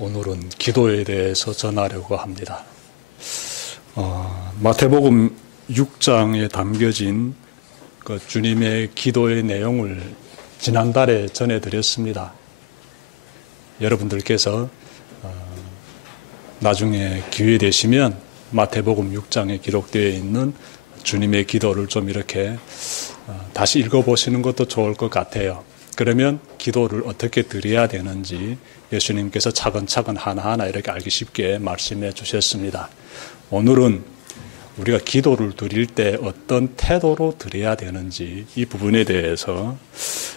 오늘은 기도에 대해서 전하려고 합니다. 마태복음 6장에 담겨진 그 주님의 기도의 내용을 지난달에 전해드렸습니다. 여러분들께서 나중에 기회 되시면 마태복음 6장에 기록되어 있는 주님의 기도를 좀 이렇게 다시 읽어보시는 것도 좋을 것 같아요. 그러면 기도를 어떻게 드려야 되는지 예수님께서 차근차근 하나하나 이렇게 알기 쉽게 말씀해 주셨습니다. 오늘은 우리가 기도를 드릴 때 어떤 태도로 드려야 되는지 이 부분에 대해서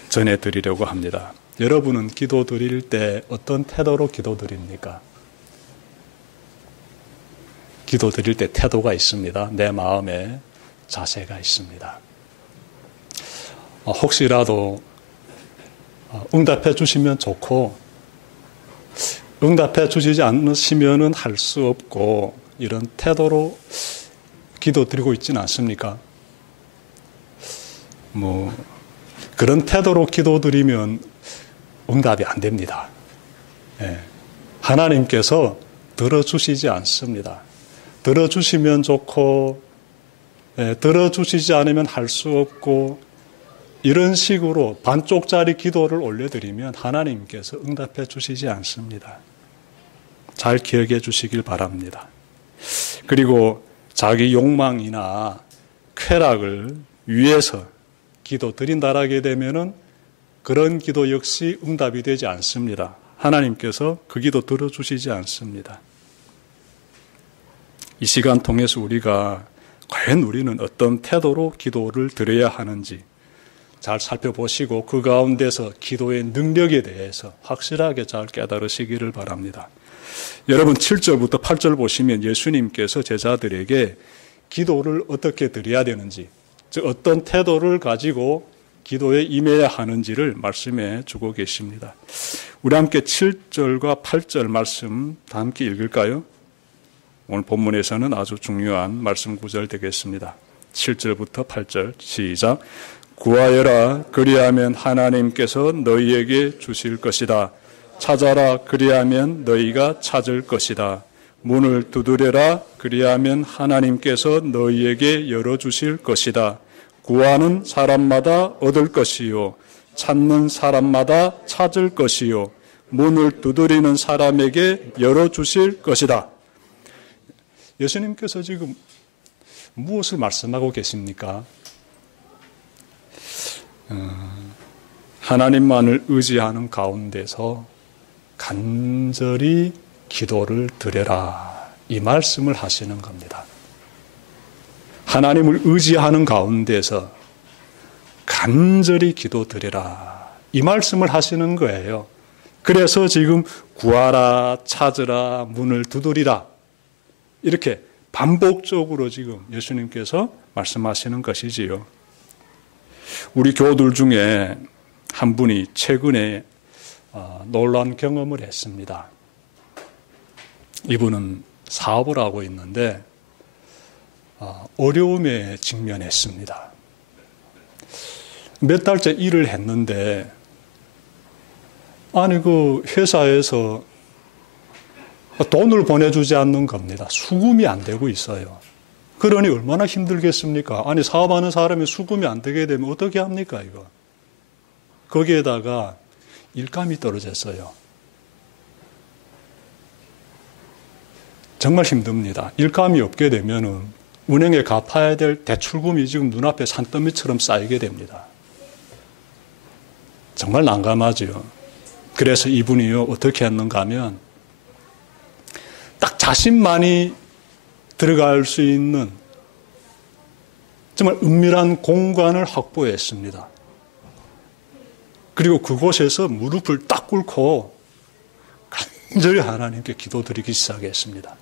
전해드리려고 합니다. 여러분은 기도 드릴 때 어떤 태도로 기도 드립니까? 기도 드릴 때 태도가 있습니다. 내 마음에 자세가 있습니다. 혹시라도 응답해 주시면 좋고 응답해 주시지 않으시면 할 수 없고 이런 태도로 기도 드리고 있지는 않습니까? 그런 태도로 기도 드리면 응답이 안 됩니다. 하나님께서 들어주시지 않습니다. 들어주시면 좋고 들어주시지 않으면 할 수 없고 이런 식으로 반쪽짜리 기도를 올려드리면 하나님께서 응답해 주시지 않습니다. 잘 기억해 주시길 바랍니다. 그리고 자기 욕망이나 쾌락을 위해서 기도 드린다라게 되면은 그런 기도 역시 응답이 되지 않습니다. 하나님께서 그 기도 들어주시지 않습니다. 이 시간 통해서 우리가 과연 우리는 어떤 태도로 기도를 드려야 하는지 잘 살펴보시고 그 가운데서 기도의 능력에 대해서 확실하게 잘 깨달으시기를 바랍니다. 여러분 7절부터 8절 보시면 예수님께서 제자들에게 기도를 어떻게 드려야 되는지, 즉 어떤 태도를 가지고 기도에 임해야 하는지를 말씀해 주고 계십니다. 우리 함께 7절과 8절 말씀 다 함께 읽을까요? 오늘 본문에서는 아주 중요한 말씀 구절 되겠습니다. 7절부터 8절 시작. 구하여라 그리하면 하나님께서 너희에게 주실 것이다. 찾아라 그리하면 너희가 찾을 것이다. 문을 두드려라 그리하면 하나님께서 너희에게 열어주실 것이다. 구하는 사람마다 얻을 것이요 찾는 사람마다 찾을 것이요 문을 두드리는 사람에게 열어주실 것이다. 예수님께서 지금 무엇을 말씀하고 계십니까? 하나님만을 의지하는 가운데서 간절히 기도를 드려라 이 말씀을 하시는 겁니다. 하나님을 의지하는 가운데서 간절히 기도 드려라 이 말씀을 하시는 거예요. 그래서 지금 구하라 찾으라 문을 두드리라 이렇게 반복적으로 지금 예수님께서 말씀하시는 것이지요. 우리 교우들 중에 한 분이 최근에 놀라운 경험을 했습니다. 이분은 사업을 하고 있는데 어려움에 직면했습니다. 몇 달째 일을 했는데 그 회사에서 돈을 보내주지 않는 겁니다. 수금이 안 되고 있어요. 그러니 얼마나 힘들겠습니까? 사업하는 사람이 수금이 안 되게 되면 어떻게 합니까, 이거? 거기에다가 일감이 떨어졌어요. 정말 힘듭니다. 일감이 없게 되면은 은행에 갚아야 될 대출금이 지금 눈앞에 산더미처럼 쌓이게 됩니다. 정말 난감하죠. 그래서 이분이요, 어떻게 했는가 하면 딱 자신만이 들어갈 수 있는 정말 은밀한 공간을 확보했습니다. 그리고 그곳에서 무릎을 딱 꿇고 간절히 하나님께 기도드리기 시작했습니다.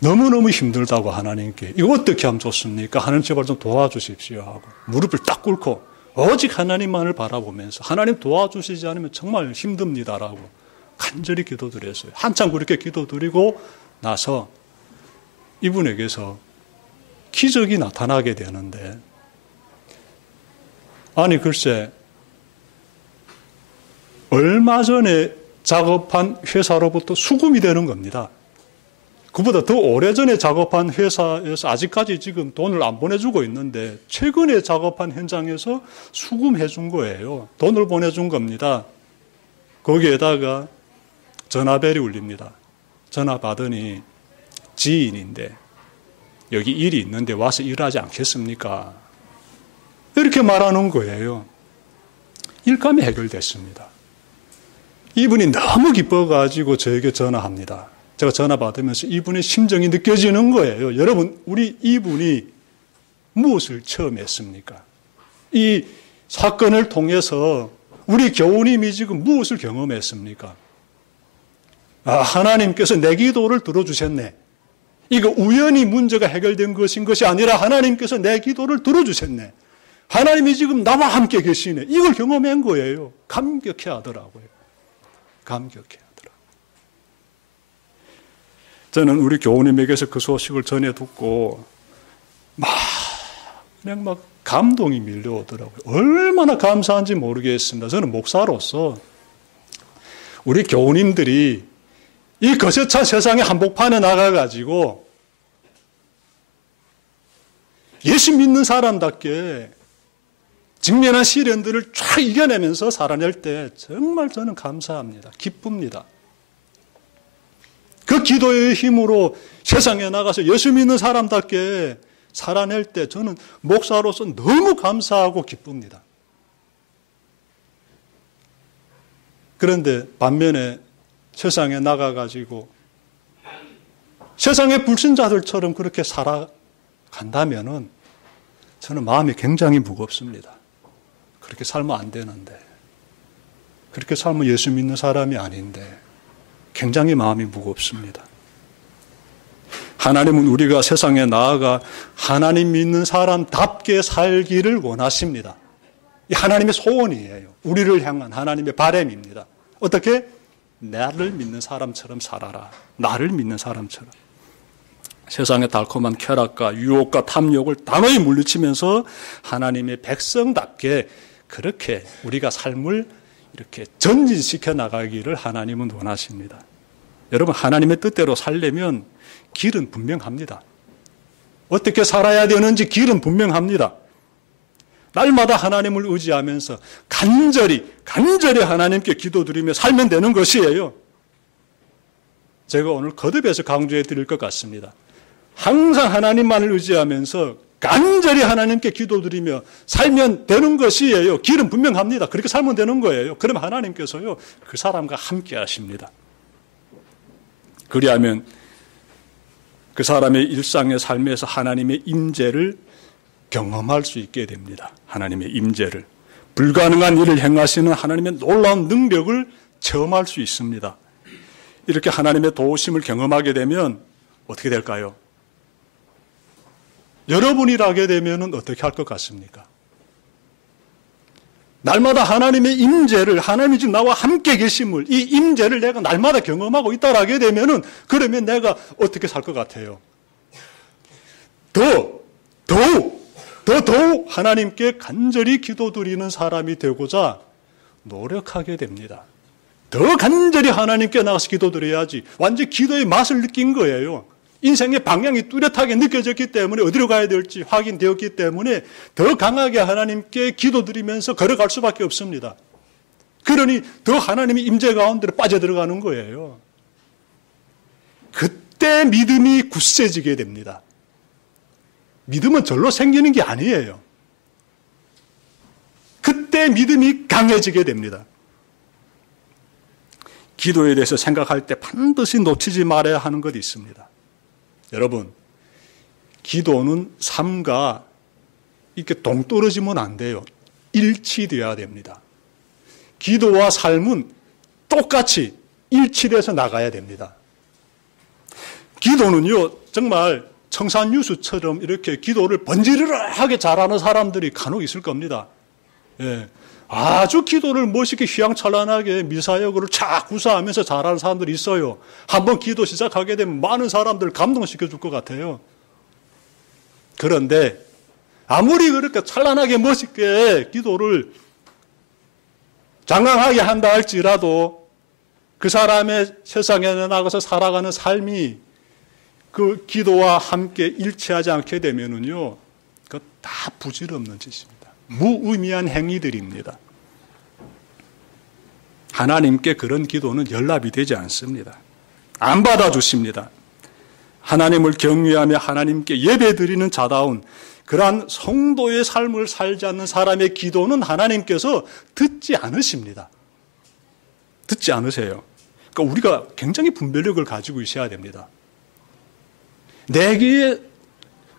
너무너무 힘들다고 하나님께 이거 어떻게 하면 좋습니까? 하나님 제발 좀 도와주십시오 하고 무릎을 딱 꿇고 오직 하나님만을 바라보면서 하나님 도와주시지 않으면 정말 힘듭니다라고 간절히 기도드렸어요. 한참 그렇게 기도드리고 나서 이분에게서 기적이 나타나게 되는데 글쎄 얼마 전에 작업한 회사로부터 수금이 되는 겁니다. 그보다 더 오래전에 작업한 회사에서 아직까지 지금 돈을 안 보내주고 있는데 최근에 작업한 현장에서 수금해 준 거예요. 돈을 보내준 겁니다. 거기에다가 전화벨이 울립니다. 전화 받으니 지인인데 여기 일이 있는데 와서 일하지 않겠습니까? 이렇게 말하는 거예요. 일감이 해결됐습니다. 이분이 너무 기뻐가지고 저에게 전화합니다. 제가 전화 받으면서 이분의 심정이 느껴지는 거예요. 여러분, 우리 이분이 무엇을 처음 했습니까? 이 사건을 통해서 우리 교우님이 지금 무엇을 경험했습니까? 하나님께서 내 기도를 들어주셨네. 이거 우연히 문제가 해결된 것인 것이 아니라 하나님께서 내 기도를 들어주셨네. 하나님이 지금 나와 함께 계시네. 이걸 경험한 거예요. 감격해 하더라고요. 감격해 하더라고요. 저는 우리 교우님에게서 그 소식을 전해 듣고 그냥 감동이 밀려오더라고요. 얼마나 감사한지 모르겠습니다. 저는 목사로서 우리 교우님들이 이 거세찬 세상의 한복판에 나가가지고 예수 믿는 사람답게 직면한 시련들을 쫙 이겨내면서 살아낼 때 정말 저는 감사합니다. 기쁩니다. 그 기도의 힘으로 세상에 나가서 예수 믿는 사람답게 살아낼 때 저는 목사로서 너무 감사하고 기쁩니다. 그런데 반면에 세상에 나가가지고 세상의 불신자들처럼 그렇게 살아간다면은 저는 마음이 굉장히 무겁습니다. 그렇게 살면 안 되는데, 그렇게 살면 예수 믿는 사람이 아닌데 굉장히 마음이 무겁습니다. 하나님은 우리가 세상에 나아가 하나님 믿는 사람답게 살기를 원하십니다. 이 하나님의 소원이에요. 우리를 향한 하나님의 바람입니다. 어떻게? 나를 믿는 사람처럼 살아라. 나를 믿는 사람처럼. 세상의 달콤한 쾌락과 유혹과 탐욕을 단호히 물리치면서 하나님의 백성답게 그렇게 우리가 삶을 이렇게 전진시켜 나가기를 하나님은 원하십니다. 여러분, 하나님의 뜻대로 살려면 길은 분명합니다. 어떻게 살아야 되는지 길은 분명합니다. 날마다 하나님을 의지하면서 간절히 하나님께 기도드리며 살면 되는 것이에요. 제가 오늘 거듭해서 강조해 드릴 것 같습니다. 항상 하나님만을 의지하면서 간절히 하나님께 기도드리며 살면 되는 것이에요. 길은 분명합니다. 그렇게 살면 되는 거예요. 그럼 하나님께서요, 그 사람과 함께 하십니다. 그리하면 그 사람의 일상의 삶에서 하나님의 임재를 경험할 수 있게 됩니다. 하나님의 임재를. 불가능한 일을 행하시는 하나님의 놀라운 능력을 체험할 수 있습니다. 이렇게 하나님의 도우심을 경험하게 되면 어떻게 될까요? 여러분이라게 되면 어떻게 할 것 같습니까? 날마다 하나님의 임재를, 하나님이 지금 나와 함께 계심을, 이 임재를 내가 날마다 경험하고 있다라게 되면은, 그러면 내가 어떻게 살 것 같아요? 더욱 하나님께 간절히 기도드리는 사람이 되고자 노력하게 됩니다. 더 간절히 하나님께 나가서 기도드려야지. 완전히 기도의 맛을 느낀 거예요. 인생의 방향이 뚜렷하게 느껴졌기 때문에 어디로 가야 될지 확인되었기 때문에 더 강하게 하나님께 기도드리면서 걸어갈 수밖에 없습니다. 그러니 더 하나님의 임재 가운데로 빠져들어가는 거예요. 그때 믿음이 굳세지게 됩니다. 믿음은 절로 생기는 게 아니에요. 그때 믿음이 강해지게 됩니다. 기도에 대해서 생각할 때 반드시 놓치지 말아야 하는 것이 있습니다. 여러분, 기도는 삶과 이렇게 동떨어지면 안 돼요. 일치되어야 됩니다. 기도와 삶은 똑같이 일치돼서 나가야 됩니다. 기도는요, 정말 청산유수처럼 이렇게 기도를 번지르르하게 잘하는 사람들이 간혹 있을 겁니다. 예. 아주 기도를 멋있게 휘황찬란하게 미사역으로 착 구사하면서 잘하는 사람들이 있어요. 한번 기도 시작하게 되면 많은 사람들을 감동시켜줄 것 같아요. 그런데 아무리 그렇게 찬란하게 멋있게 기도를 장황하게 한다 할지라도 그 사람의 세상에 나가서 살아가는 삶이 그 기도와 함께 일치하지 않게 되면은요, 그거 다 부질없는 짓입니다. 무의미한 행위들입니다. 하나님께 그런 기도는 연락이 되지 않습니다. 안 받아주십니다. 하나님을 경외하며 하나님께 예배드리는 자다운 그러한 성도의 삶을 살지 않는 사람의 기도는 하나님께서 듣지 않으십니다. 듣지 않으세요. 그러니까 우리가 굉장히 분별력을 가지고 있어야 됩니다. 내게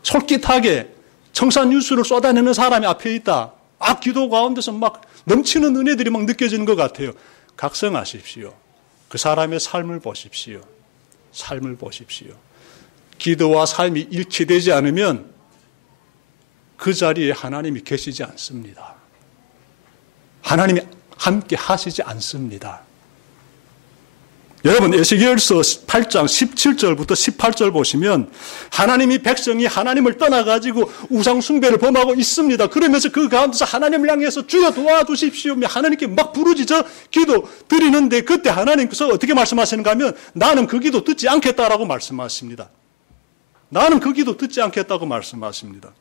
솔깃하게 청산유수를 쏟아내는 사람이 앞에 있다. 기도 가운데서 막 넘치는 은혜들이 막 느껴지는 것 같아요. 각성하십시오. 그 사람의 삶을 보십시오. 삶을 보십시오. 기도와 삶이 일치되지 않으면 그 자리에 하나님이 계시지 않습니다. 하나님이 함께 하시지 않습니다. 여러분, 에스겔서 8장 17절부터 18절 보시면 하나님이 백성이 하나님을 떠나가지고 우상숭배를 범하고 있습니다. 그러면서 그 가운데서 하나님을 향해서 주여 도와주십시오. 하나님께 막 부르짖어 기도 드리는데 그때 하나님께서 어떻게 말씀하시는가 하면 나는 그 기도 듣지 않겠다라고 말씀하십니다. 나는 그 기도 듣지 않겠다고 말씀하십니다.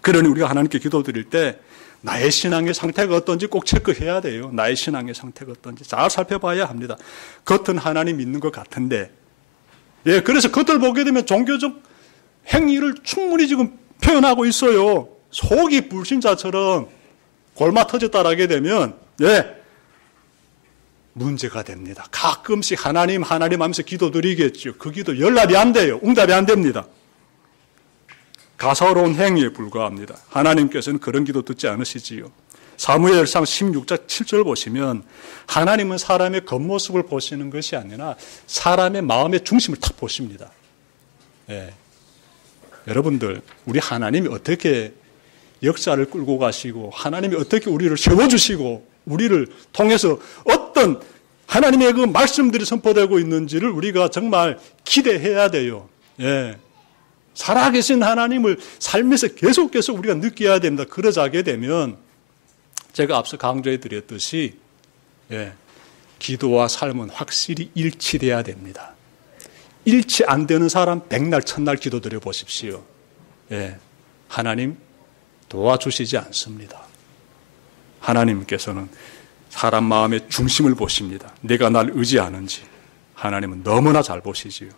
그러니 우리가 하나님께 기도 드릴 때 나의 신앙의 상태가 어떤지 꼭 체크해야 돼요. 나의 신앙의 상태가 어떤지 잘 살펴봐야 합니다. 겉은 하나님 믿는 것 같은데, 그래서 겉을 보게 되면 종교적 행위를 충분히 지금 표현하고 있어요. 속이 불신자처럼 골마 터졌다라게 되면, 문제가 됩니다. 가끔씩 하나님 하면서 기도 드리겠죠. 그 기도 연락이 안 돼요. 응답이 안 됩니다. 가사로운 행위에 불과합니다. 하나님께서는 그런 기도 듣지 않으시지요. 사무엘상 16장 7절 보시면 하나님은 사람의 겉모습을 보시는 것이 아니라 사람의 마음의 중심을 탁 보십니다. 여러분들, 우리 하나님이 어떻게 역사를 끌고 가시고 하나님이 어떻게 우리를 세워주시고 우리를 통해서 어떤 하나님의 그 말씀들이 선포되고 있는지를 우리가 정말 기대해야 돼요. 살아계신 하나님을 삶에서 계속 우리가 느껴야 됩니다. 그러자게 되면 제가 앞서 강조해 드렸듯이 기도와 삶은 확실히 일치돼야 됩니다. 일치 안 되는 사람 백날 천날 기도 드려 보십시오. 하나님 도와주시지 않습니다. 하나님께서는 사람 마음의 중심을 보십니다. 내가 날 의지하는지 하나님은 너무나 잘 보시지요.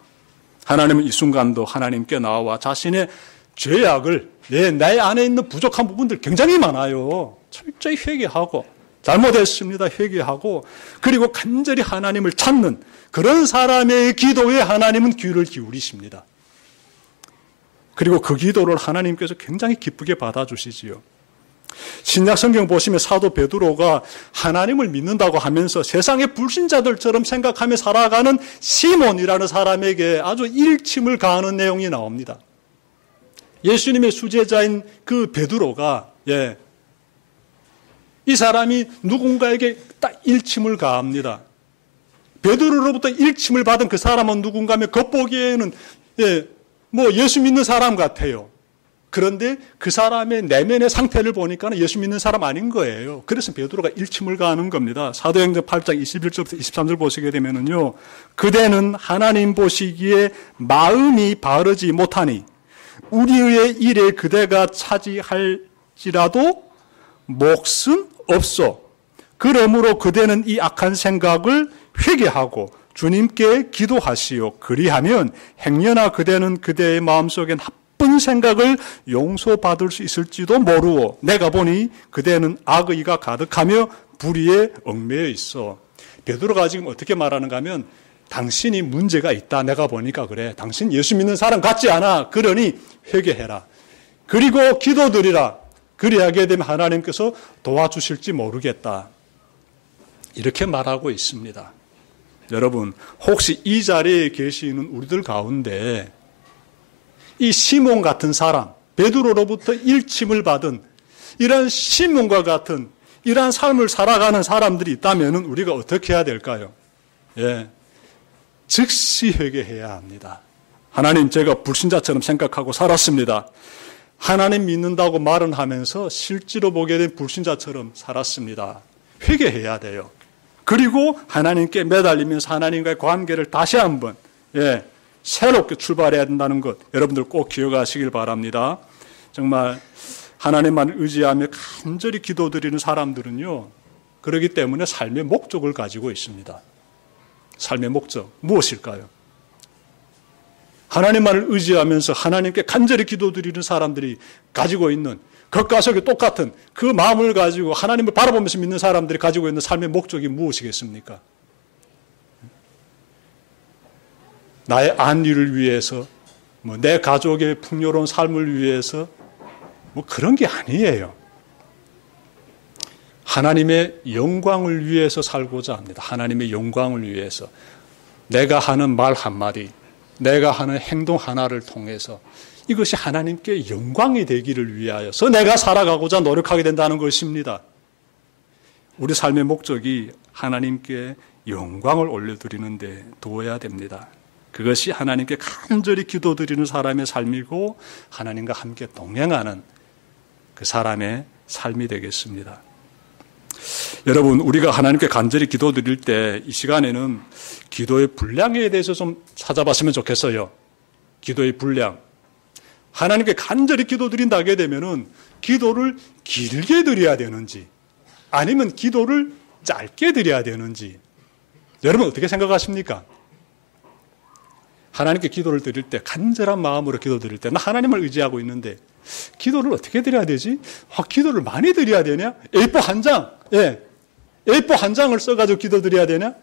하나님은 이 순간도 하나님께 나와 자신의 죄악을, 내 안에 있는 부족한 부분들 굉장히 많아요. 철저히 회개하고 잘못했습니다. 회개하고 그리고 간절히 하나님을 찾는 그런 사람의 기도에 하나님은 귀를 기울이십니다. 그리고 그 기도를 하나님께서 굉장히 기쁘게 받아주시지요. 신약 성경 보시면 사도 베드로가 하나님을 믿는다고 하면서 세상의 불신자들처럼 생각하며 살아가는 시몬이라는 사람에게 아주 일침을 가하는 내용이 나옵니다. 예수님의 수제자인 그 베드로가 이 사람이 누군가에게 딱 일침을 가합니다. 베드로로부터 일침을 받은 그 사람은 누군가 하면 겉보기에는 예수 믿는 사람 같아요. 그런데 그 사람의 내면의 상태를 보니까 예수 믿는 사람 아닌 거예요. 그래서 베드로가 일침을 가하는 겁니다. 사도행전 8장 21절부터 23절 보시게 되면은요, 그대는 하나님 보시기에 마음이 바르지 못하니 우리의 일에 그대가 차지할지라도 몫은 없소. 그러므로 그대는 이 악한 생각을 회개하고 주님께 기도하시오. 그리하면 행여나 그대는 그대의 마음속에 나쁜 생각을 용서받을 수 있을지도 모르오. 내가 보니 그대는 악의가 가득하며 불의에 얽매여 있어. 베드로가 지금 어떻게 말하는가 하면 당신이 문제가 있다. 내가 보니까 그래. 당신 예수 믿는 사람 같지 않아. 그러니 회개해라. 그리고 기도드리라. 그리하게 되면 하나님께서 도와주실지 모르겠다. 이렇게 말하고 있습니다. 여러분, 혹시 이 자리에 계시는 우리들 가운데 이 시몬 같은 사람, 베드로로부터 일침을 받은 이런 시몬과 같은 이러한 삶을 살아가는 사람들이 있다면 우리가 어떻게 해야 될까요? 즉시 회개해야 합니다. 하나님, 제가 불신자처럼 생각하고 살았습니다. 하나님 믿는다고 말은 하면서 실제로 보게 된 불신자처럼 살았습니다. 회개해야 돼요. 그리고 하나님께 매달리면서 하나님과의 관계를 다시 한번 새롭게 출발해야 된다는 것 여러분들 꼭 기억하시길 바랍니다. 정말 하나님만 의지하며 간절히 기도드리는 사람들은요, 그렇기 때문에 삶의 목적을 가지고 있습니다. 삶의 목적 무엇일까요? 하나님만을 의지하면서 하나님께 간절히 기도드리는 사람들이 가지고 있는 겉가속이 똑같은 그 마음을 가지고 하나님을 바라보면서 믿는 사람들이 가지고 있는 삶의 목적이 무엇이겠습니까? 나의 안위를 위해서, 내 가족의 풍요로운 삶을 위해서 그런 게 아니에요. 하나님의 영광을 위해서 살고자 합니다. 하나님의 영광을 위해서. 내가 하는 말 한마디, 내가 하는 행동 하나를 통해서 이것이 하나님께 영광이 되기를 위하여서 내가 살아가고자 노력하게 된다는 것입니다. 우리 삶의 목적이 하나님께 영광을 올려드리는 데 두어야 됩니다. 그것이 하나님께 간절히 기도드리는 사람의 삶이고 하나님과 함께 동행하는 그 사람의 삶이 되겠습니다. 여러분, 우리가 하나님께 간절히 기도드릴 때 이 시간에는 기도의 분량에 대해서 좀 찾아봤으면 좋겠어요. 기도의 분량. 하나님께 간절히 기도드린다게 되면은 기도를 길게 드려야 되는지 아니면 기도를 짧게 드려야 되는지 여러분 어떻게 생각하십니까? 하나님께 기도를 드릴 때 간절한 마음으로 기도드릴 때 나 하나님을 의지하고 있는데 기도를 어떻게 드려야 되지? 기도를 많이 드려야 되냐? A4 한 장, A4 한 장을 써가지고 기도 드려야 되냐?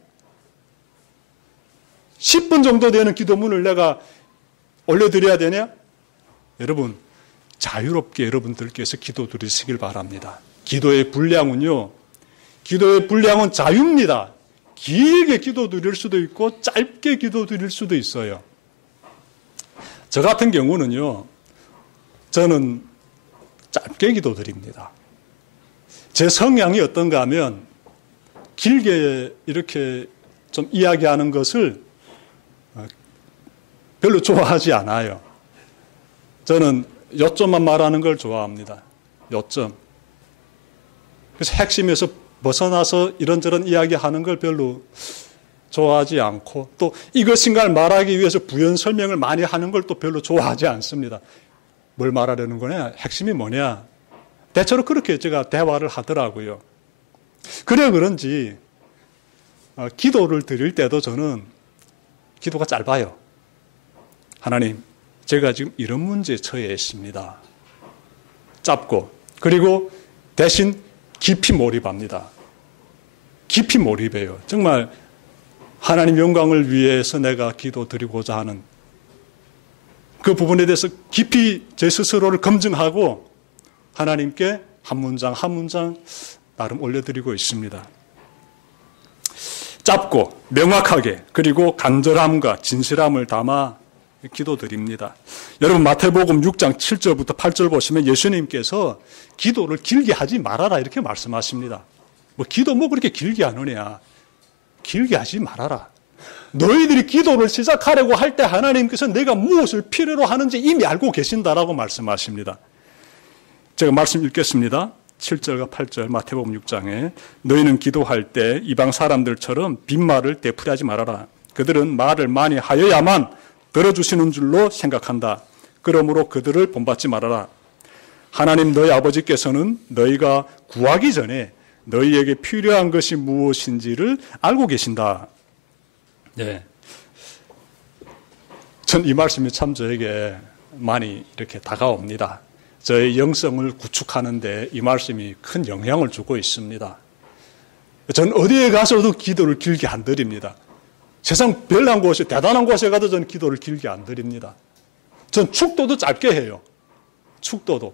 10분 정도 되는 기도문을 내가 올려드려야 되냐? 여러분, 자유롭게 여러분들께서 기도 드리시길 바랍니다. 기도의 분량은요, 기도의 분량은 자유입니다. 길게 기도 드릴 수도 있고 짧게 기도 드릴 수도 있어요. 저 같은 경우는요, 저는 짧게 기도 드립니다. 제 성향이 어떤가 하면 길게 이렇게 좀 이야기하는 것을 별로 좋아하지 않아요. 저는 요점만 말하는 걸 좋아합니다. 요점. 그래서 핵심에서 벗어나서 이런저런 이야기하는 걸 별로 좋아하지 않고 또 이것인가를 말하기 위해서 부연 설명을 많이 하는 걸 또 별로 좋아하지 않습니다. 뭘 말하려는 거냐? 핵심이 뭐냐? 대체로 그렇게 제가 대화를 하더라고요. 그래 그런지 기도를 드릴 때도 저는 기도가 짧아요. 하나님, 제가 지금 이런 문제에 처해 있습니다. 짧고 그리고 대신 깊이 몰입합니다. 깊이 몰입해요. 정말 하나님 영광을 위해서 내가 기도 드리고자 하는 그 부분에 대해서 깊이 제 스스로를 검증하고 하나님께 한 문장 한 문장 나름 올려드리고 있습니다. 짧고 명확하게 그리고 간절함과 진실함을 담아 기도드립니다. 여러분 마태복음 6장 7절부터 8절 보시면 예수님께서 기도를 길게 하지 말아라 이렇게 말씀하십니다. 기도 그렇게 길게 하느냐. 길게 하지 말아라. 너희들이 기도를 시작하려고 할 때 하나님께서 내가 무엇을 필요로 하는지 이미 알고 계신다라고 말씀하십니다. 제가 말씀 읽겠습니다. 7절과 8절 마태복음 6장에 너희는 기도할 때 이방 사람들처럼 빈말을 되풀이하지 말아라. 그들은 말을 많이 하여야만 들어주시는 줄로 생각한다. 그러므로 그들을 본받지 말아라. 하나님 너희 아버지께서는 너희가 구하기 전에 너희에게 필요한 것이 무엇인지를 알고 계신다. 네. 전 이 말씀이 참 저에게 많이 이렇게 다가옵니다. 저의 영성을 구축하는데 이 말씀이 큰 영향을 주고 있습니다. 전 어디에 가서도 기도를 길게 안 드립니다. 세상 별난 곳에 대단한 곳에 가도 저는 기도를 길게 안 드립니다. 전 축도도 짧게 해요. 축도도.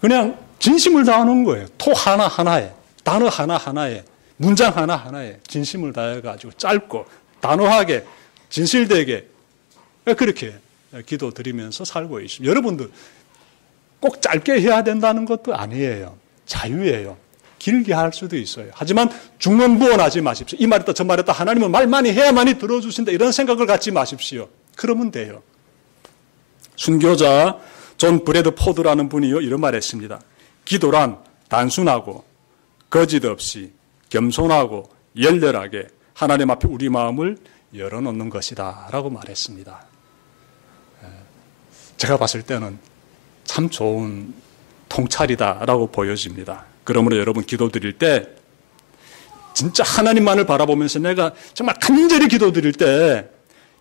그냥 진심을 다하는 거예요. 토 하나하나에, 단어 하나하나에, 문장 하나하나에 진심을 다해가지고 짧고 단호하게 진실되게 그렇게 기도 드리면서 살고 있습니다. 여러분들 꼭 짧게 해야 된다는 것도 아니에요. 자유예요. 길게 할 수도 있어요. 하지만 중언부언하지 마십시오. 이 말했다 저 말했다 하나님은 말 많이 해야만이 들어주신다 이런 생각을 갖지 마십시오. 그러면 돼요. 순교자 존 브래드포드라는 분이요 이런 말을 했습니다. 기도란 단순하고 거짓 없이 겸손하고 열렬하게 하나님 앞에 우리 마음을 열어놓는 것이다 라고 말했습니다. 제가 봤을 때는 참 좋은 통찰이다 라고 보여집니다. 그러므로 여러분 기도드릴 때 진짜 하나님만을 바라보면서 내가 정말 간절히 기도드릴 때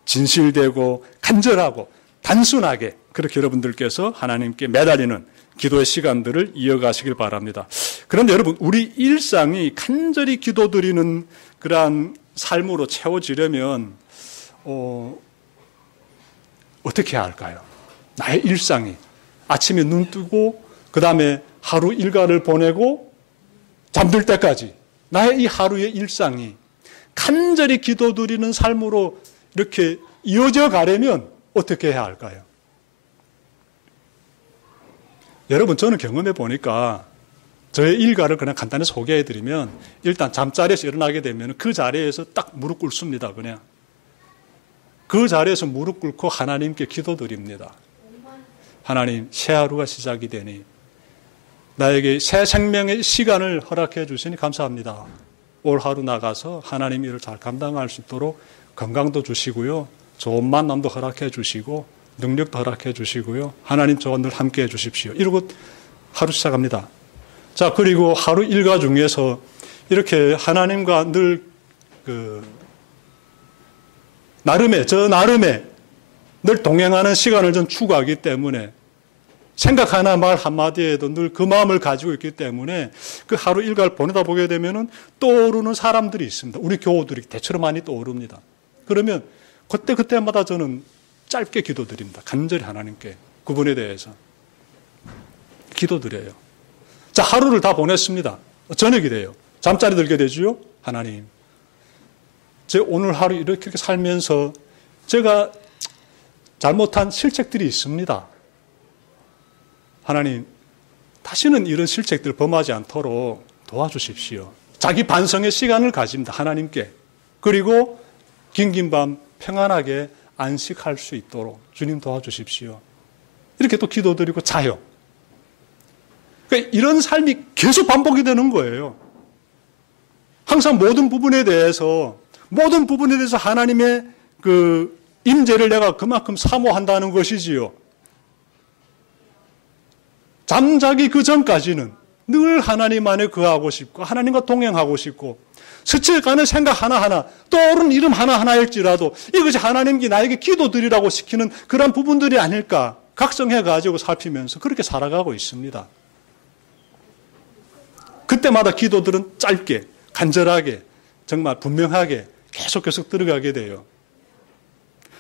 진실되고 간절하고 단순하게 그렇게 여러분들께서 하나님께 매달리는 기도의 시간들을 이어가시길 바랍니다. 그런데 여러분 우리 일상이 간절히 기도드리는 그러한 삶으로 채워지려면 어떻게 해야 할까요? 나의 일상이 아침에 눈 뜨고 그 다음에 하루 일과를 보내고 잠들 때까지 나의 이 하루의 일상이 간절히 기도드리는 삶으로 이렇게 이어져 가려면 어떻게 해야 할까요? 여러분 저는 경험해 보니까 저의 일과를 그냥 간단히 소개해 드리면 일단 잠자리에서 일어나게 되면 그 자리에서 딱 무릎 꿇습니다. 그냥 그 자리에서 무릎 꿇고 하나님께 기도드립니다. 하나님 새 하루가 시작이 되니 나에게 새 생명의 시간을 허락해 주시니 감사합니다. 올 하루 나가서 하나님 일을 잘 감당할 수 있도록 건강도 주시고요. 좋은 만남도 허락해 주시고 능력도 허락해 주시고요. 하나님 저와 늘 함께 해 주십시오. 이러고 하루 시작합니다. 자, 그리고 하루 일과 중에서 이렇게 하나님과 늘 나름의 늘 동행하는 시간을 전 추구하기 때문에 생각 하나 말 한마디에도 늘 그 마음을 가지고 있기 때문에 그 하루 일과를 보내다 보게 되면은 떠오르는 사람들이 있습니다. 우리 교우들이 대체로 많이 떠오릅니다. 그러면 그때마다 저는 짧게 기도드립니다. 간절히 하나님께 그분에 대해서 기도드려요. 자, 하루를 다 보냈습니다. 저녁이 돼요. 잠자리 들게 되죠. 하나님, 제 오늘 하루 이렇게 살면서 제가 잘못한 실책들이 있습니다. 하나님, 다시는 이런 실책들 범하지 않도록 도와주십시오. 자기 반성의 시간을 가집니다. 하나님께. 그리고 긴긴 밤 평안하게 안식할 수 있도록 주님 도와주십시오. 이렇게 또 기도드리고 자요. 그러니까 이런 삶이 계속 반복이 되는 거예요. 항상 모든 부분에 대해서 하나님의 그 임재를 내가 그만큼 사모한다는 것이지요. 잠자기 그 전까지는 늘 하나님 안에 거하고 싶고 하나님과 동행하고 싶고 스쳐가는 생각 하나하나 떠오르는 이름 하나하나일지라도 이것이 하나님께 나에게 기도드리라고 시키는 그런 부분들이 아닐까 각성해가지고 살피면서 그렇게 살아가고 있습니다. 그때마다 기도들은 짧게 간절하게 정말 분명하게 계속 들어가게 돼요.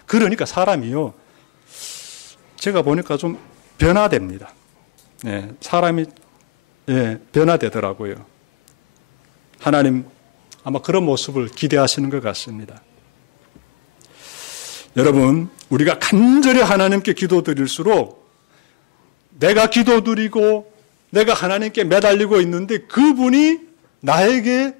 그러니까 사람이요 제가 보니까 좀 변화됩니다. 네, 사람이 변화되더라고요. 하나님 아마 그런 모습을 기대하시는 것 같습니다. 여러분, 우리가 간절히 하나님께 기도드릴수록 내가 기도드리고 내가 하나님께 매달리고 있는데 그분이 나에게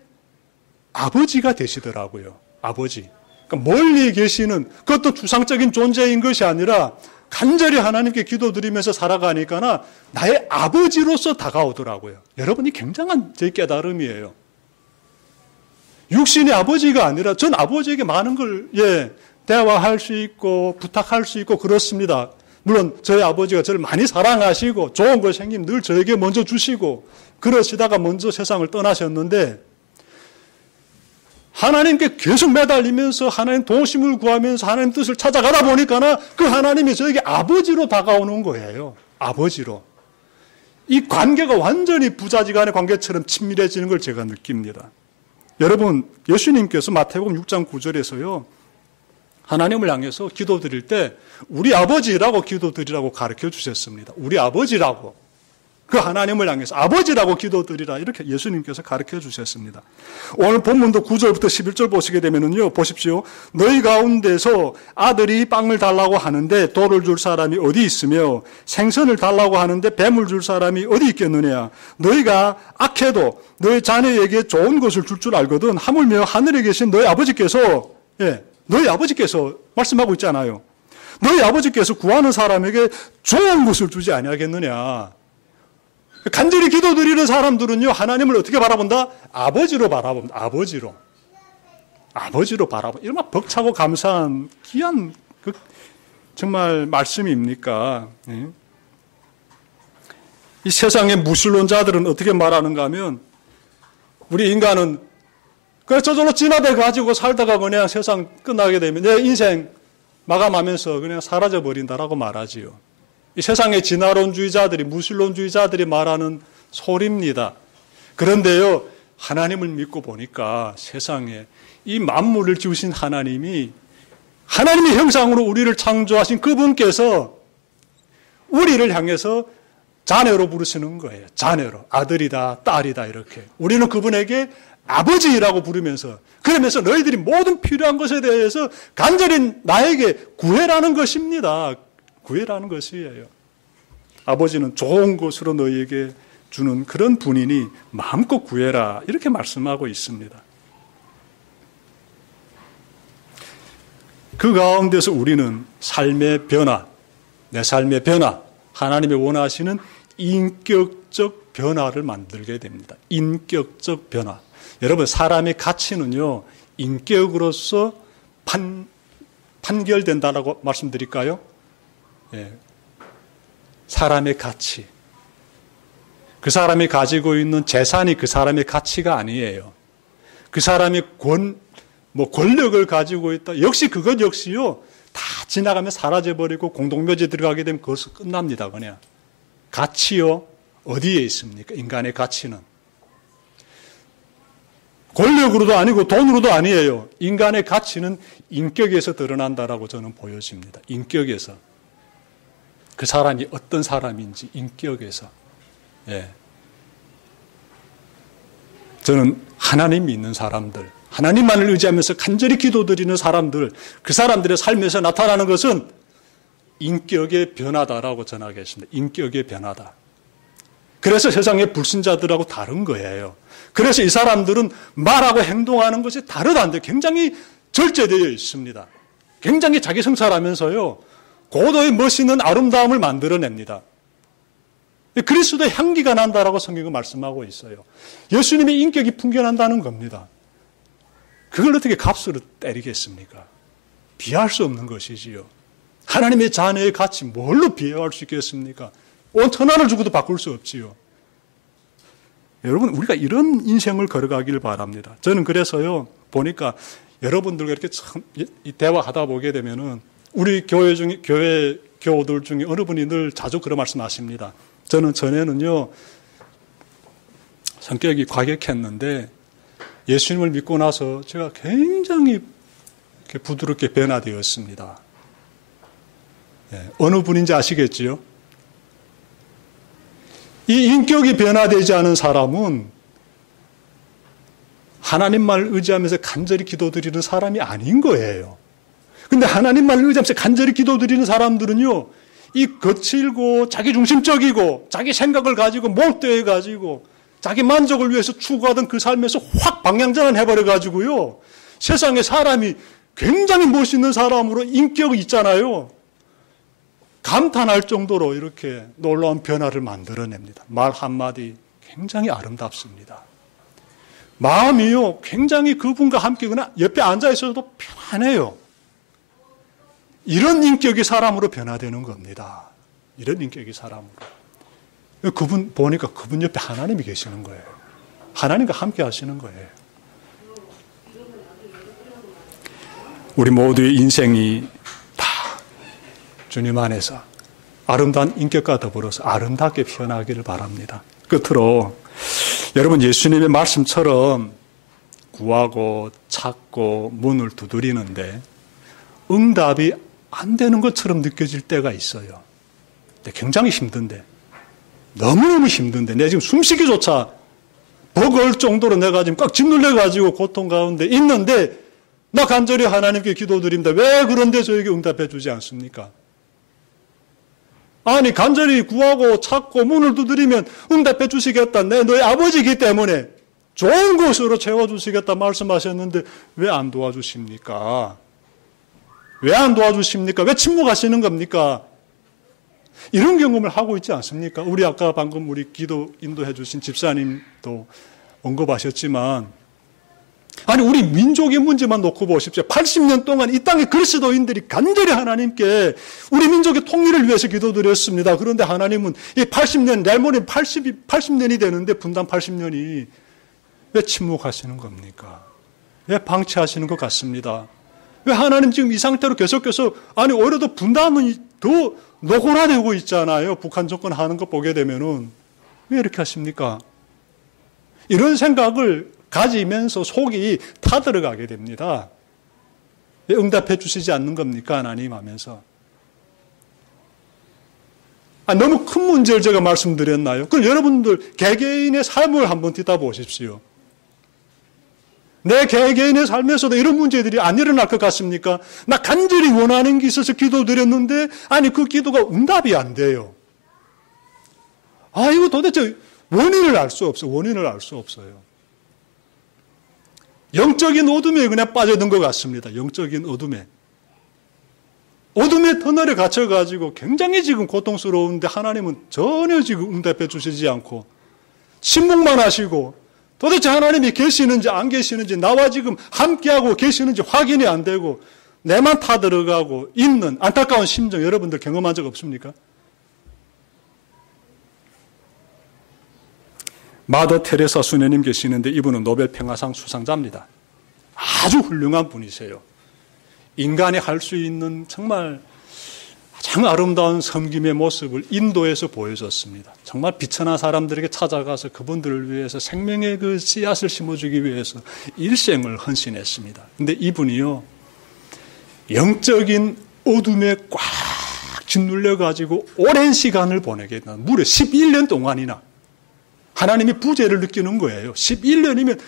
아버지가 되시더라고요. 아버지. 그러니까 멀리 계시는 그것도 추상적인 존재인 것이 아니라 간절히 하나님께 기도드리면서 살아가니까 나의 아버지로서 다가오더라고요. 여러분이 굉장한 제 깨달음이에요. 육신의 아버지가 아니라 전 아버지에게 많은 걸 대화할 수 있고 부탁할 수 있고 그렇습니다. 물론 저희 아버지가 저를 많이 사랑하시고 좋은 거 생기면 늘 저에게 먼저 주시고 그러시다가 먼저 세상을 떠나셨는데 하나님께 계속 매달리면서 하나님 도우심을 구하면서 하나님 뜻을 찾아가다 보니까 그 하나님이 저에게 아버지로 다가오는 거예요. 아버지로. 이 관계가 완전히 부자지간의 관계처럼 친밀해지는 걸 제가 느낍니다. 여러분, 예수님께서 마태복음 6장 9절에서요. 하나님을 향해서 기도드릴 때 우리 아버지라고 기도드리라고 가르쳐 주셨습니다. 우리 아버지라고. 그 하나님을 향해서 아버지라고 기도드리라 이렇게 예수님께서 가르쳐 주셨습니다. 오늘 본문도 9절부터 11절 보시게 되면은요. 보십시오. 너희 가운데서 아들이 빵을 달라고 하는데 돌을 줄 사람이 어디 있으며 생선을 달라고 하는데 뱀을 줄 사람이 어디 있겠느냐. 너희가 악해도 너희 자녀에게 좋은 것을 줄 알거든 하물며 하늘에 계신 너희 아버지께서 너희 아버지께서 말씀하고 있잖아요. 너희 아버지께서 구하는 사람에게 좋은 것을 주지 아니하겠느냐. 간절히 기도드리는 사람들은요, 하나님을 어떻게 바라본다? 아버지로 바라본다. 아버지로 바라본다. 이런 벅차고 감사한 귀한 정말 말씀입니까? 이 세상의 무신론자들은 어떻게 말하는가 하면, 우리 인간은 그냥 저절로 진화돼 가지고 살다가 그냥 세상 끝나게 되면 내 인생 마감하면서 그냥 사라져 버린다라고 말하지요. 이 세상의 진화론주의자들이, 무신론주의자들이 말하는 소리입니다. 그런데요, 하나님을 믿고 보니까 세상에 이 만물을 지으신 하나님이, 하나님의 형상으로 우리를 창조하신 그분께서 우리를 향해서 자녀로 부르시는 거예요. 자녀로. 아들이다, 딸이다, 이렇게. 우리는 그분에게 아버지라고 부르면서, 그러면서 너희들이 모든 필요한 것에 대해서 간절히 나에게 구해라는 것입니다. 구해라는 것이에요. 아버지는 좋은 것으로 너희에게 주는 그런 분이니 마음껏 구해라. 이렇게 말씀하고 있습니다. 그 가운데서 우리는 삶의 변화, 내 삶의 변화, 하나님이 원하시는 인격적 변화를 만들게 됩니다. 인격적 변화. 여러분, 사람의 가치는요, 인격으로서 판결된다라고 말씀드릴까요? 예. 사람의 가치. 그 사람이 가지고 있는 재산이 그 사람의 가치가 아니에요. 그 사람이 권력을 가지고 있다. 역시 그것 역시요, 다 지나가면 사라져버리고 공동묘지에 들어가게 되면 그것은 끝납니다. 그냥. 가치요, 어디에 있습니까? 인간의 가치는. 권력으로도 아니고 돈으로도 아니에요. 인간의 가치는 인격에서 드러난다라고 저는 보여집니다. 인격에서. 그 사람이 어떤 사람인지 인격에서. 예. 저는 하나님 믿는 사람들, 하나님만을 의지하면서 간절히 기도드리는 사람들, 그 사람들의 삶에서 나타나는 것은 인격의 변화다라고 전하겠습니다. 인격의 변화다. 그래서 세상의 불신자들하고 다른 거예요. 그래서 이 사람들은 말하고 행동하는 것이 다르다는데 굉장히 절제되어 있습니다. 굉장히 자기 성찰하면서요, 고도의 멋있는 아름다움을 만들어냅니다. 그리스도의 향기가 난다라고 성경은 말씀하고 있어요. 예수님의 인격이 풍겨난다는 겁니다. 그걸 어떻게 값으로 때리겠습니까? 비할 수 없는 것이지요. 하나님의 자녀의 가치 뭘로 비교할 수 있겠습니까? 온 천하를 주고도 바꿀 수 없지요. 여러분, 우리가 이런 인생을 걸어가길 바랍니다. 저는 그래서요, 보니까 여러분들과 이렇게 참 대화하다 보게 되면은 우리 교회 교우들 중에 어느 분이 늘 자주 그런 말씀 하십니다. 저는 전에는요, 성격이 과격했는데 예수님을 믿고 나서 제가 굉장히 부드럽게 변화되었습니다. 예, 어느 분인지 아시겠지요? 이 인격이 변화되지 않은 사람은 하나님만을 의지하면서 간절히 기도드리는 사람이 아닌 거예요. 근데 하나님만을 의지하면서 간절히 기도드리는 사람들은요, 이 거칠고 자기중심적이고 자기 생각을 가지고 몰두해 가지고 자기 만족을 위해서 추구하던 그 삶에서 확 방향전환 해버려 가지고요, 세상에 사람이 굉장히 멋있는 사람으로 인격이 있잖아요. 감탄할 정도로 이렇게 놀라운 변화를 만들어냅니다. 말 한마디 굉장히 아름답습니다. 마음이요, 굉장히 그분과 함께 그냥 옆에 앉아 있어도 편안해요. 이런 인격이 사람으로 변화되는 겁니다. 이런 인격이 사람으로. 그분 보니까 그분 옆에 하나님이 계시는 거예요. 하나님과 함께 하시는 거예요. 우리 모두의 인생이 다 주님 안에서 아름다운 인격과 더불어서 아름답게 변하기를 바랍니다. 끝으로 여러분, 예수님의 말씀처럼 구하고 찾고 문을 두드리는데 응답이 안 되는 것처럼 느껴질 때가 있어요. 굉장히 힘든데, 너무너무 힘든데, 내가 지금 숨쉬기조차 버거울 정도로 내가 지금 꽉 짓눌려가지고 고통 가운데 있는데, 나 간절히 하나님께 기도드립니다. 왜 그런데 저에게 응답해 주지 않습니까? 아니, 간절히 구하고 찾고 문을 두드리면 응답해 주시겠다. 내 너희 아버지이기 때문에 좋은 것으로 채워주시겠다 말씀하셨는데 왜 안 도와주십니까? 왜 안 도와주십니까? 왜 침묵하시는 겁니까? 이런 경험을 하고 있지 않습니까? 우리 아까 방금 우리 기도 인도해 주신 집사님도 언급하셨지만, 아니 우리 민족의 문제만 놓고 보십시오. 80년 동안 이 땅의 그리스도인들이 간절히 하나님께 우리 민족의 통일을 위해서 기도드렸습니다. 그런데 하나님은 이 80년, 내일 모레 80년이 되는데 분단 80년이 왜 침묵하시는 겁니까? 왜 방치하시는 것 같습니다? 왜 하나님 지금 이 상태로 계속해서, 아니 오히려 더 분단은 더 노골화되고 있잖아요. 북한 정권 하는 거 보게 되면은. 왜 이렇게 하십니까? 이런 생각을 가지면서 속이 타들어가게 됩니다. 왜 응답해 주시지 않는 겁니까? 하나님 하면서. 너무 큰 문제를 제가 말씀드렸나요? 그럼 여러분들 개개인의 삶을 한번 뒤다보십시오. 내 개개인의 삶에서도 이런 문제들이 안 일어날 것 같습니까? 나 간절히 원하는 게 있어서 기도드렸는데 아니 그 기도가 응답이 안 돼요. 이거 도대체 원인을 알 수 없어요. 원인을 알 수 없어요. 영적인 어둠에 그냥 빠져든 것 같습니다. 영적인 어둠에. 어둠의 터널에 갇혀가지고 굉장히 지금 고통스러운데 하나님은 전혀 지금 응답해 주시지 않고 침묵만 하시고 도대체 하나님이 계시는지 안 계시는지 나와 지금 함께하고 계시는지 확인이 안 되고 내만 타들어가고 있는 안타까운 심정 여러분들 경험한 적 없습니까? 마더 테레사 수녀님 계시는데 이분은 노벨 평화상 수상자입니다. 아주 훌륭한 분이세요. 인간이 할 수 있는 정말 가장 아름다운 섬김의 모습을 인도에서 보여줬습니다. 정말 비천한 사람들에게 찾아가서 그분들을 위해서 생명의 그 씨앗을 심어주기 위해서 일생을 헌신했습니다. 근데 이분이요, 영적인 어둠에 꽉 짓눌려가지고 오랜 시간을 보내게 된다. 무려 11년 동안이나 하나님이 부재를 느끼는 거예요. 11년이면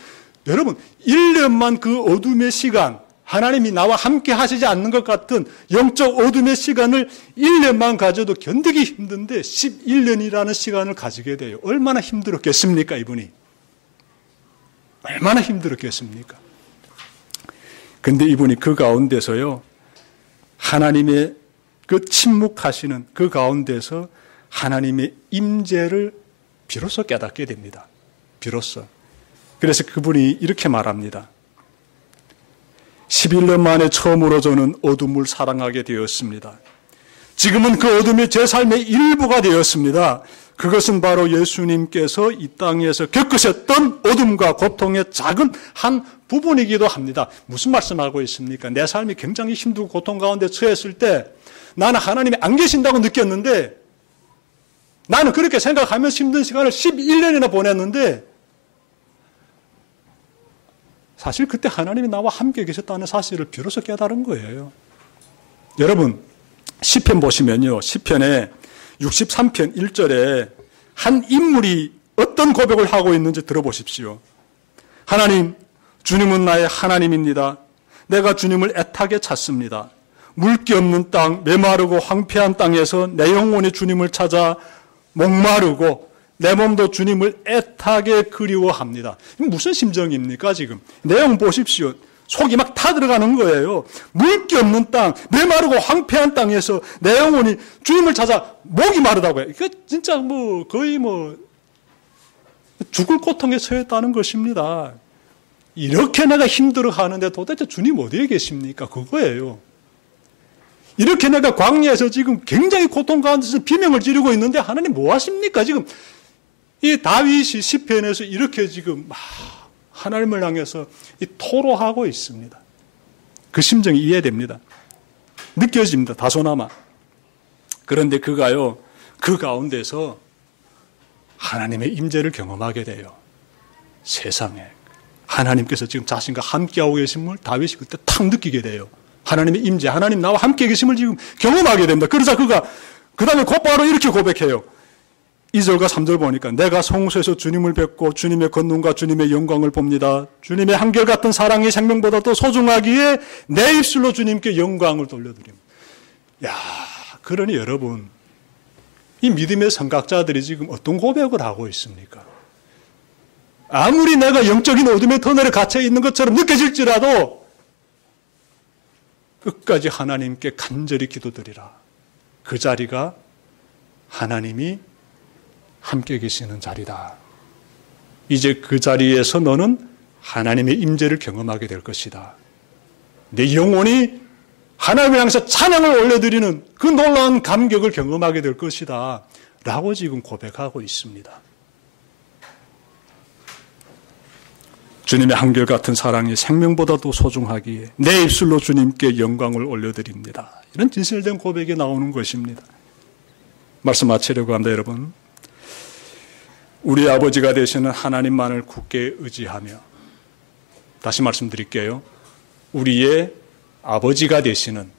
여러분 1년만 그 어둠의 시간, 하나님이 나와 함께 하시지 않는 것 같은 영적 어둠의 시간을 1년만 가져도 견디기 힘든데 11년이라는 시간을 가지게 돼요. 얼마나 힘들었겠습니까, 이분이? 얼마나 힘들었겠습니까? 근데 이분이 그 가운데서요, 하나님의 그 침묵하시는 그 가운데서 하나님의 임재를 비로소 깨닫게 됩니다. 비로소. 그래서 그분이 이렇게 말합니다. 11년 만에 처음으로 저는 어둠을 사랑하게 되었습니다. 지금은 그 어둠이 제 삶의 일부가 되었습니다. 그것은 바로 예수님께서 이 땅에서 겪으셨던 어둠과 고통의 작은 한 부분이기도 합니다. 무슨 말씀하고 있습니까? 내 삶이 굉장히 힘들고 고통 가운데 처했을 때 나는 하나님이 안 계신다고 느꼈는데 나는 그렇게 생각하면서 힘든 시간을 11년이나 보냈는데 사실 그때 하나님이 나와 함께 계셨다는 사실을 비로소 깨달은 거예요. 여러분, 시편 보시면요. 시편에 63편 1절에 한 인물이 어떤 고백을 하고 있는지 들어보십시오. 하나님, 주님은 나의 하나님입니다. 내가 주님을 애타게 찾습니다. 물기 없는 땅, 메마르고 황폐한 땅에서 내 영혼이 주님을 찾아 목마르고 내 몸도 주님을 애타게 그리워합니다. 무슨 심정입니까, 지금? 내용 보십시오. 속이 막 타들어가는 거예요. 물기 없는 땅, 메마르고 황폐한 땅에서 내 영혼이 주님을 찾아 목이 마르다고 해요. 이거 진짜 거의 죽을 고통에 처했다는 것입니다. 이렇게 내가 힘들어 하는데 도대체 주님 어디에 계십니까? 그거예요. 이렇게 내가 광야에서 지금 굉장히 고통 가운데서 비명을 지르고 있는데 하나님 뭐 하십니까? 지금 이 다윗이 시편에서 이렇게 지금 하나님을 향해서 토로하고 있습니다. 그 심정이 이해됩니다. 느껴집니다. 다소나마. 그런데 그가요, 그 가운데서 하나님의 임재를 경험하게 돼요. 세상에. 하나님께서 지금 자신과 함께하고 계심을 다윗이 그때 탁 느끼게 돼요. 하나님의 임재, 하나님 나와 함께 계심을 지금 경험하게 됩니다. 그러자 그가 그 다음에 곧바로 이렇게 고백해요. 2절과 3절 보니까 내가 성소에서 주님을 뵙고 주님의 권능과 주님의 영광을 봅니다. 주님의 한결같은 사랑이 생명보다 더 소중하기에 내 입술로 주님께 영광을 돌려드립니다. 그러니 여러분, 이 믿음의 선각자들이 지금 어떤 고백을 하고 있습니까? 아무리 내가 영적인 어둠의 터널에 갇혀 있는 것처럼 느껴질지라도 끝까지 하나님께 간절히 기도드리라. 그 자리가 하나님이 함께 계시는 자리다. 이제 그 자리에서 너는 하나님의 임재를 경험하게 될 것이다. 내 영혼이 하나님을 향해서 찬양을 올려드리는 그 놀라운 감격을 경험하게 될 것이다. 라고 지금 고백하고 있습니다. 주님의 한결같은 사랑이 생명보다도 소중하기에 내 입술로 주님께 영광을 올려드립니다. 이런 진실된 고백이 나오는 것입니다. 말씀 마치려고 합니다, 여러분. 우리 아버지가 되시는 하나님만을 굳게 의지하며, 다시 말씀드릴게요. 우리의 아버지가 되시는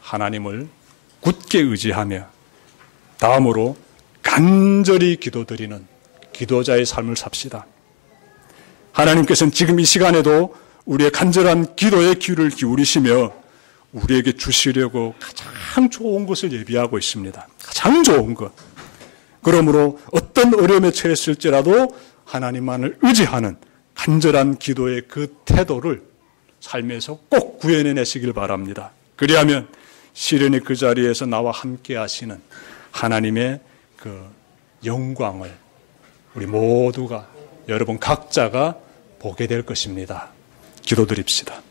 하나님을 굳게 의지하며, 다음으로 간절히 기도드리는 기도자의 삶을 삽시다. 하나님께서는 지금 이 시간에도 우리의 간절한 기도의 귀를 기울이시며 우리에게 주시려고 가장 좋은 것을 예비하고 있습니다. 가장 좋은 것. 그러므로 어떤 어려움에 처했을지라도 하나님만을 의지하는 간절한 기도의 그 태도를 삶에서 꼭 구현해내시길 바랍니다. 그리하면 시련의 그 자리에서 나와 함께 하시는 하나님의 그 영광을 우리 모두가, 여러분 각자가 보게 될 것입니다. 기도드립시다.